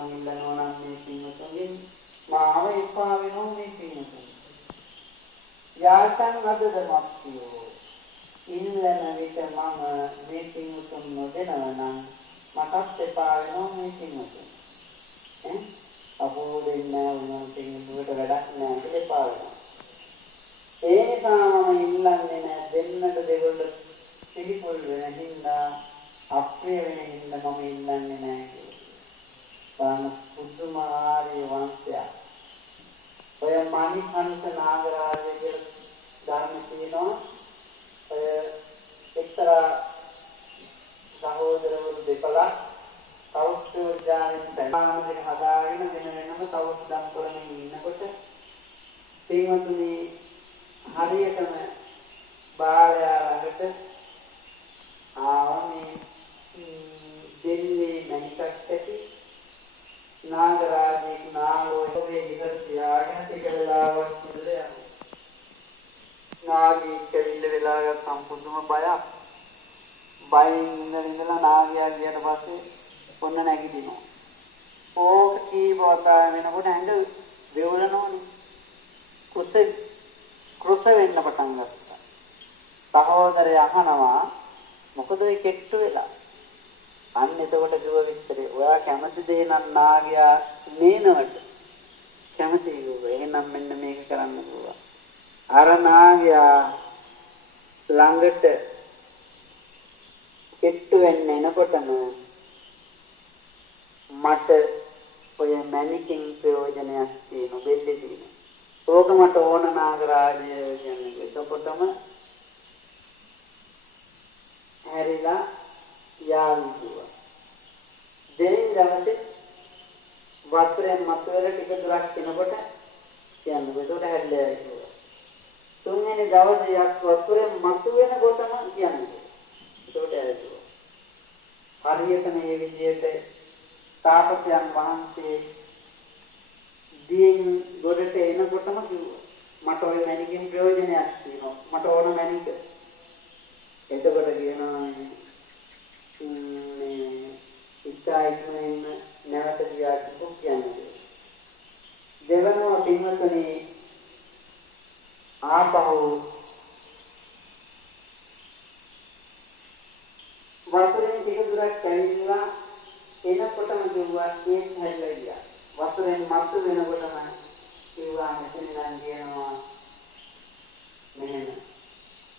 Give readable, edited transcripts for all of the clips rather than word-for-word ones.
මං ඉල්ලනවා නම් මේ පින්වතුන්ගෙන් මාව එපා වෙනවා මේ පින්වතුන්. යාසං අදදමක්තියෝ ඉල්ලන විට මම මේ පින්වතුන් නොදෙනවා නම් මටත් එපා වෙනවා මේ පින්වතුන්. අපෝ දෙන්නා වුණා පින්වතුන්ට වැඩක් නැහැ එපා වෙනවා. ඒ නිසා මම ඉල්ලන්නේ නැහැ දෙන්නට දෙවොල්ල පිළිපොල් වෙන හින්දා අප්‍රිය වෙන හින්දා මම ඉල්ලන්නේ නැහැ කියලා. පුදුමාරී වංශයක්. ඔය මණිකන්ත නාගරාජය කියලා ධර්ම තියෙනවා. ඔය එක්තරා සහෝදරවරු දෙපළක් කෞෂ්ඨෝර්ජාවෙන් පැනගෙන හදාගෙන වෙන වෙනම කෞෂ්ඨම් කරමින් ඉන්නකොට පින්වතුනි හරියටම බාලයා ළඟට ආවනේ දෙල්ලේ මණිකක් ඇති නාගරාජේ නාගෝයේ ඉහළ තියාගෙන ටික වෙලාවක් ඉඳලා යනවා. නාගී කෙවිල්ල වෙලාවක සම්පූර්ණම බයක්. බයෙන් ඉඳලා නාගයා ගියට පස්සේ ඔන්න නැගිටිනවා. ඕක කීවතා වෙනකොට ඇඟ දෙවලනෝනේ. කුස වෙන්න පටන් ගත්තා. සහෝදරය අහනවා මොකද ඒ කෙට්ටු වෙලා? අන්න එතකොට කිව්ව විස්තරේ ඔයා කැමති දේ නම් නාගයා නේනවට කැමති කිව්වා. එහෙනම් මෙන්න මේක කරන්න කිව්වා. අර නාගයා ළඟට කෙට්ටු වෙන්න එනකොටම මට ඔය මණිකින් ප්‍රයෝජනයක් තියෙනවා බෙල්ලේ තියෙනවා. ඕක මට ඕන නාගරාජය කියන්නේ. එතකොටම හැරිලා යාළුවා. දෙයින් දවසේ වතුරෙන් මතුවෙලා ටික දුරක් යනකොට කියන්නේ ඒකට හැරිලා යනවා. තුන්වෙනි දවසේ වතුරෙන් මතුවෙනකොටම කියන්නේ. ඒකට ඇරිලා. හරියට මේ විදිහට තාපසයන් වහන්සේ දින් ගොඩට එනකොටම කිව්වා මට ওই මණිකින් ප්‍රයෝජනයක් තියෙනවා. මට ඕන මණික. එතකොට කියනවා මේ ඉස්සයිස්මෙන් නැවත ගියා කියන්නේ. දෙවනම පින්වතුනි ආපහු වතුරෙන් ටික දුරක් ඇවිල්ලා එනකොටම කිව්වා ඒත් හැදලා ගියා. වතුරෙන් මතු වෙනකොටම කිව්වා මෙතන නම් කියනවා මෙහෙම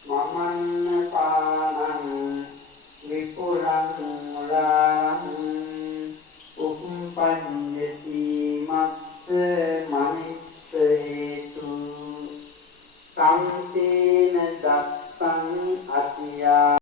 මමන්න පානං විපුරං මුලං උප්පඤ්ඤති මස්ස මනිස්ස හේතු සම්තේන දත්තං අතියා